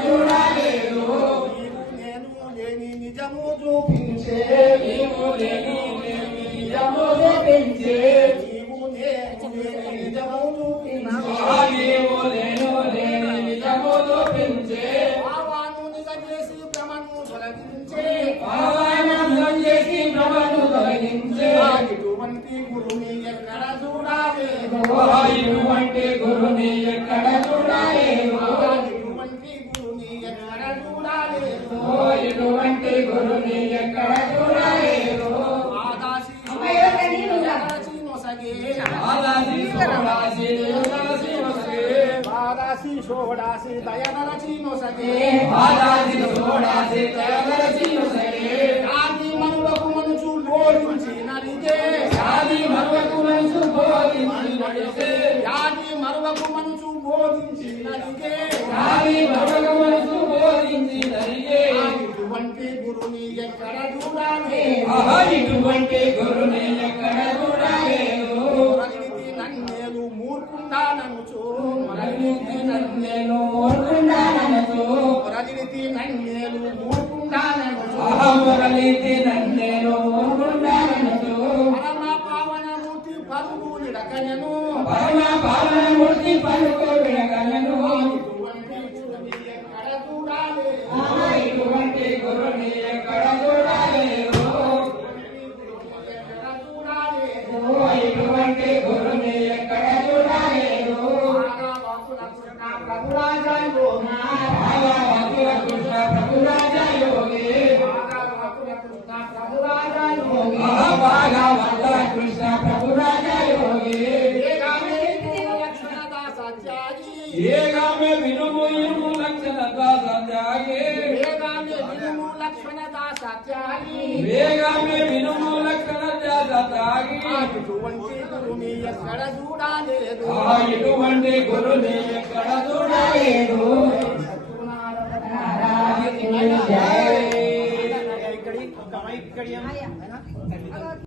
చూడలేదు నేను లేని నిజము చూపించే నీవు లేని నిజము చూపించే నీవు నేను లేని నిజము చూపించే నీవు లేని నిజము చూపించే భావాను నిజ చేసి భ్రమను తొలగించే భావానందం చేసి భ్రమను తొలగించే ఇటువంటి గురుని ఎక్కడ చూడలేదు ఇటువంటి గురుని ఎక్కడ చూడలేదు ఇటువంటి గురుని ఎక్కడ చూడలేదు ఇటువంటి గురుని ఎక్కడ చూడలేదు బాదాసి షోడాసి దయనరచి నొసగే ఆది మనులకు మనసు బోధించి నడిగే ఆది మరువకు మనసు బోధించి నడిచే ఆది మరులకు మనసు బోధించి నడిగే ఆది మరువకు మనసు బోధించి నడిగే ఇటువంటి గురుని ఎక్కడ చూడాలి ఇటువంటి గురుని ఎక్కడ చూడలేదు ప్రకృతి నన్నేలు మూర్ఖుండా నన్నుచు నేను మూర్ఖుండాననుచు ప్రకృతి నన్నేలు మూర్ఖుండా నన్నుచు మురళితి నన్నేను మూర్ఖుండాననుచు పరమ పావనమూర్తి పరుగు నిడకనను పరమ పావనమూర్తి పలుకు విడగలను ఇటువంటి గురుని ఎక్కడ చూడాలి ఇటువంటి గురుని ఎక్కడ చూడలేదు ఎక్కడ చూడాలి ఇటువంటి గురుని ఎక్కడ చూడలేదు కృష్ణ ప్రభురాజ యోగి భాగవత కృష్ణ ప్రభురాజ యోగి ఏగామె వినుము ఇరుము లక్షణత సంధ్యాగే వేగామె వినుము లక్షణత సంధ్యాగి ఇటువంటి గురుని ఎక్కడ చూడలేదు ఇటువంటి గురుని ఎక్కడ చూడలేదు